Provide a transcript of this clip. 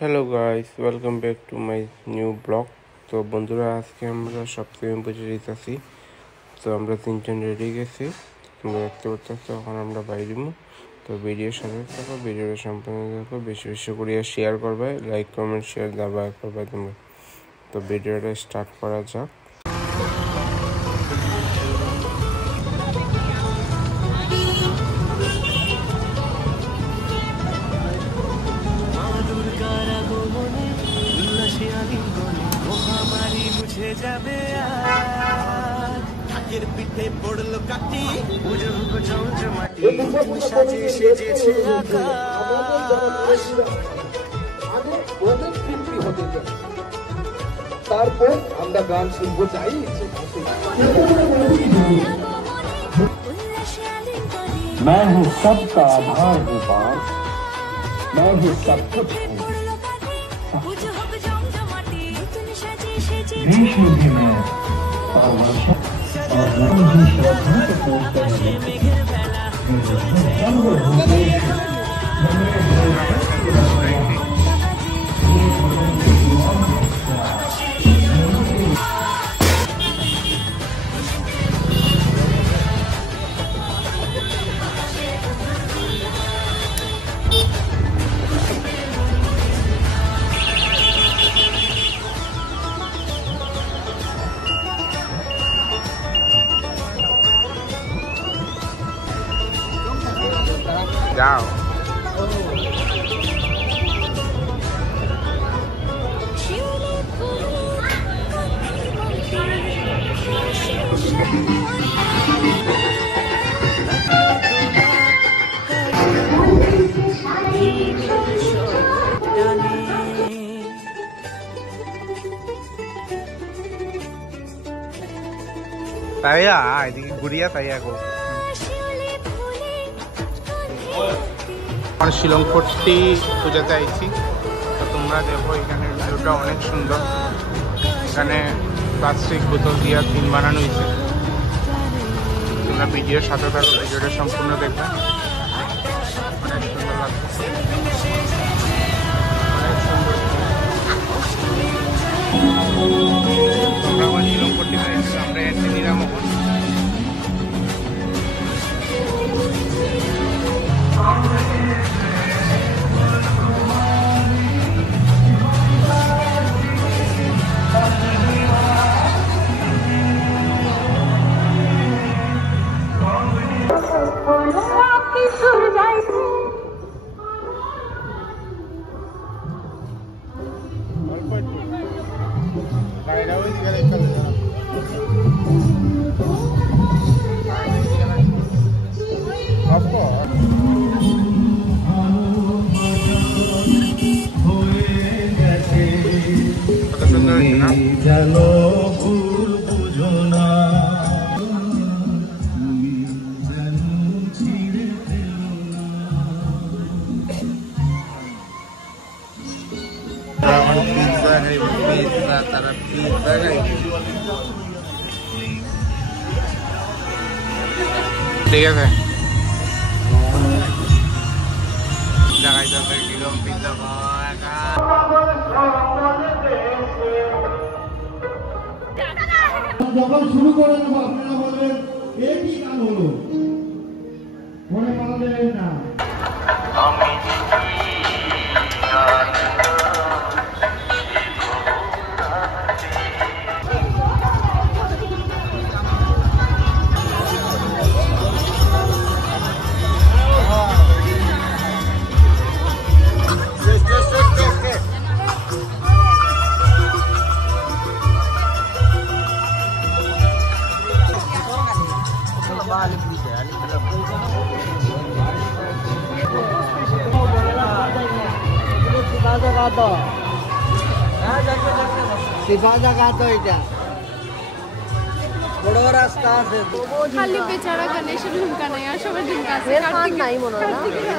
Hello guys, welcome back to my new blog. তো বন্ধুরা, আজকে আমরা সপ্তমী পুজো দিতেছি। তো আমরা তিনজন রেডি গেছি, তোমরা দেখতে পাচ্ছ। এখন আমরা বাইরে। তো ভিডিওর সাথে থাকো, ভিডিওটা সম্পূর্ণ দেখো, বেশি বেশি করিয়া শেয়ার করবে, লাইক কমেন্ট শেয়ার দাবা করবে তোমরা। তো ভিডিওটা স্টার্ট করা যাক। যাবে আগের পিঠে পড়লো কাটি বুঝুক ঝমঝমাটি সাজে সেজেছে আকাশ। তারপর আমরা গান শুনবো চাই। मैं हूँ सबका आधार हूँ पार, मैं ही सब कुछ हूँ। भीष्म भी मैं और वर्षा और रघु जी श्रद्धा से पूछते যাও। তাইয়া এদিকে ঘুরিয়া তাইয়া গো। আমরা শিলং ফোর্টটি পূজাতে আইছি। তো তোমরা দেখো, এখানে ভিউটা অনেক সুন্দর। এখানে প্লাস্টিক বোতল দিয়া থিম বানানো হয়েছে। তোমরা ভিডিওর সাথে থাকো, ভিডিওটা সম্পূর্ণ দেখবে। অনেক সুন্দর লাগছে, অনেক সুন্দর। তোমরা আমার শিলং ফোর্টটি আইছি, আমরা এসে নিরামোহন। জানো ভুল বুঝো না, তারা পিৎজা খাই। ঠিক আছে, দেখাইতে কিরকম পিৎজা যখন শুরু করে দেবো আপনারা বলবেন এ কি গান হলো, মনে পাবেন না। খালি বেচারা গণেশের ঝুমকা নাই, আর সবার ঝুমকা আছে। নাই মনে হয় না।